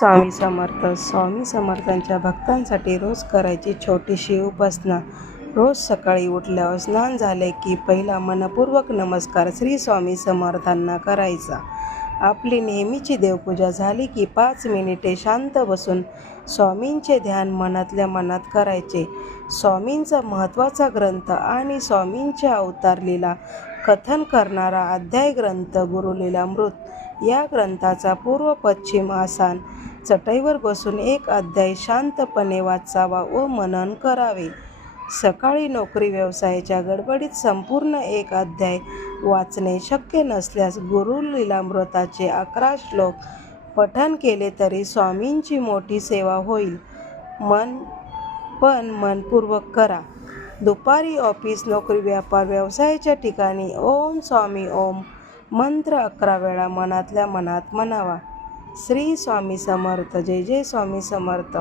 स्वामी समर्थ. स्वामी समर्थांच्या भक्तांसाठी रोज करायची छोटीशी उपासना. रोज सकाळी उठल्यावर स्नान झाले की पहिला मनपूर्वक नमस्कार श्री स्वामी समर्थांना करायचा. आपली नेहमीची देवपूजा झाली की 5 मिनिटे शांत बसून स्वामींचे ध्यान मनातल्या मनात करायचे. स्वामींचा महत्त्वाचा ग्रंथ आणि स्वामींच्या अवतार लीला कथन करणारा अध्याय ग्रंथ गुरुलीलामृत या ग्रंथाचा पूर्व पश्चिम आसन चटईवर बसून एक अध्याय शांतपणे वाचावा व मनन करावे. सकाळी नोकरी व्यवसायाच्या गडबडीत संपूर्ण एक अध्याय वाचणे शक्य नसल्यास गुरुलीलामृताचे 11 श्लोक पठण केले तरी स्वामींची मोठी सेवा होईल. पण मनपूर्वक करा. दुपारी ऑफिस, नोकरी, व्यापार, व्यवसायाच्या ठिकाणी ओम स्वामी ओम मंत्र 11 वेळा मनातल्या मनात म्हणावा. श्री स्वामी समर्थ. जय जय स्वामी समर्थ.